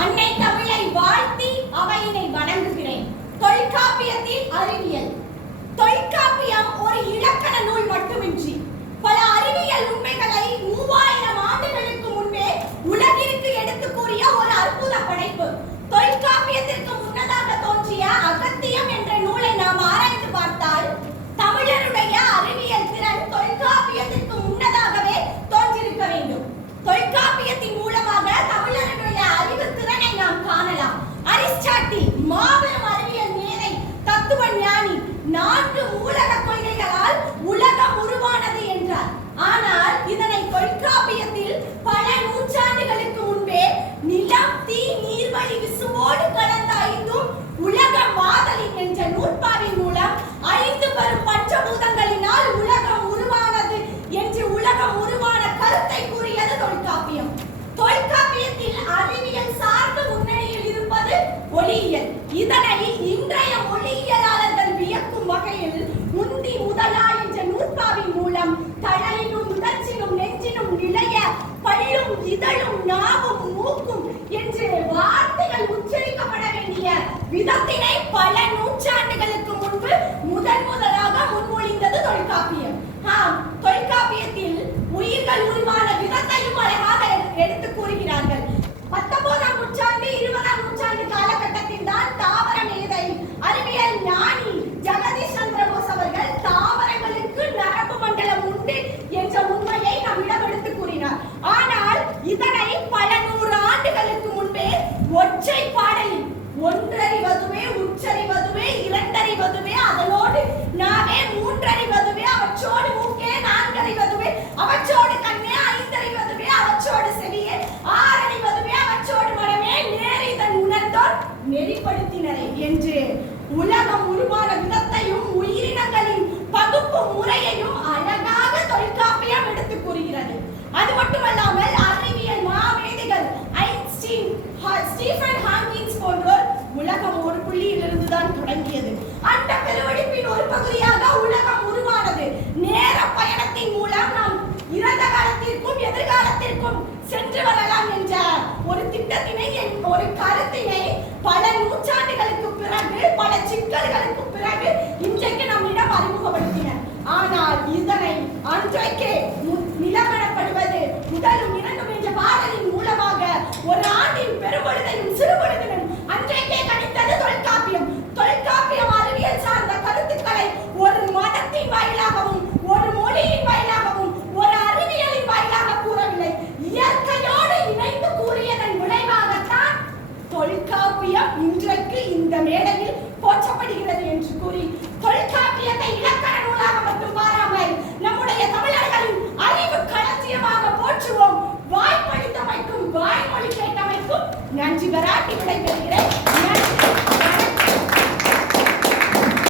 அன்னை தமிழை வாழ்த்தி அவையினை வணங்குகிறேன். தொல்காப்பியத்தின் அறிவியல். தொல்காப்பியம் இதழும் ஞாபகம் மூக்கும் என்று வார்த்தைகள் உச்சரிக்கப்பட வேண்டிய விதத்தினை பல நூற்றாண்டுகளுக்கு முன்பு முதன் முதலாக முன்மொழிந்தது தொல்காப்பியம். ஆம் தொல்காப்பியத்தில் உயிர்கள் உருவ உலகம் உருவான விதத்தையும் உயிரினங்களின் பகுப்பு முறையையும் சிக்கல்களை பிறகு இன்றைக்கு நம்மிடம் அறிமுகப்படுத்தின ஆனால் இதனை அன்றைக்கே நிலவரப்படுவது முதலும் இரண்டும் என்ற பாடலின் மூலமாக ஒரு ஆண்டின் பெருமொழுதையும் சிறுபொழுதையும் அன்றைக்கே கணித்தது தொல்காப்பியம். தொல்காப்பியம் அறிவியல் சார்ந்த கருத்துக்களை ஒரு மதத்தின் வாயிலாகவும் ஒரு மொழியின் வாயிலாகவும் ஒரு அறிவியலின் வாயிலாக கூறவில்லை. இயற்கையோடு இணைந்து கூறியதன் விளைவாகத்தான் தொல்காப்பியம் இன்றைக்கு இந்த மேடையில் போற்றப்படுகிறது என்று கூறி தொல்காப்பியத்தை இலக்கண நூலாக மட்டும் மாறாமல் நம்முடைய தமிழர்களின் அறிவு களத்தியமாக போற்றுவோம். வாய்மொழி தமிழ்க்கும் வாய்மொழி கேட்டமைக்கும் நன்றி பாராட்டி விடைபெறுகிறேன்.